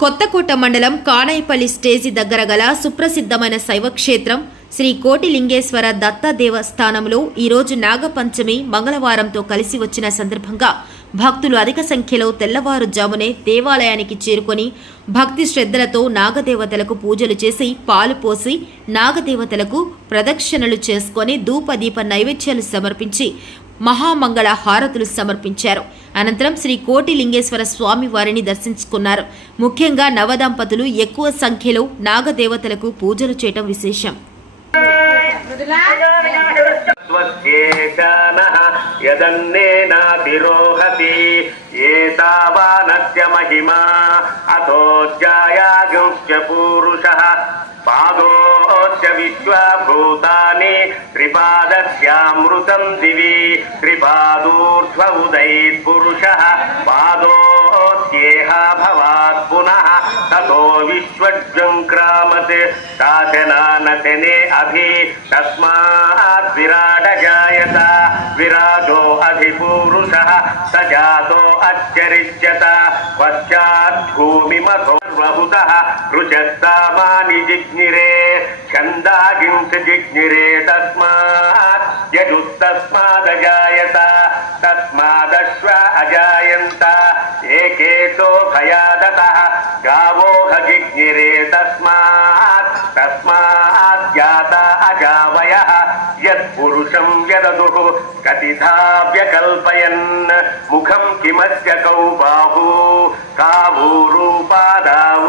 కొత్తకోట మండలం కానాయిపల్లి స్టేజి దగ్గర గల సుప్రసిద్ధమైన శైవక్షేత్రం శ్రీ కోటిలింగేశ్వర దత్త దేవస్థానంలో ఈరోజు నాగపంచమి మంగళవారంతో కలిసి వచ్చిన సందర్భంగా భక్తులు అధిక సంఖ్యలో తెల్లవారుజామునే దేవాలయానికి చేరుకొని భక్తి శ్రద్ధలతో నాగదేవతలకు పూజలు చేసి పాలు పోసి నాగదేవతలకు ప్రదక్షిణలు చేసుకొని ధూపదీప నైవేద్యాలు సమర్పించి మహామంగళ హారతులు సమర్పించారు. అనంతరం శ్రీ కోటిలింగేశ్వర స్వామి వారిని దర్శించుకున్నారు. ముఖ్యంగా నవదంపతులు ఎక్కువ సంఖ్యలో నాగదేవతలకు పూజలు చేయటం విశేషం. पादोच्च विश्वभूतानि त्रिपादस्यामृतं दिवि त्रिपादूर्ध्व उदैत् पुरुषः पादोच्चेह भवात् पुनः ततो विश्वज्जङ्क्रामत् शासनानशने अभि तस्मात् विराट जायत विराजो अधिपुरुषः स जातो अच्छरिष्यत पश्चात् भूमिमथो बहुतः रुचस्तामानि जिज्ञिरे छन्दागिंस जिज्ञिरे तस्मात् यजुस्तस्मादजायत तस्मादश्व अजायन्त एकेतो भयादतः गावो जिज्ञिरे तस्मात् जाता अजावयः यत्पुरुषं यददुः कतिधा व्यकल्पयन् मुखं किमस्य कौ बाहू कावूरूपादावु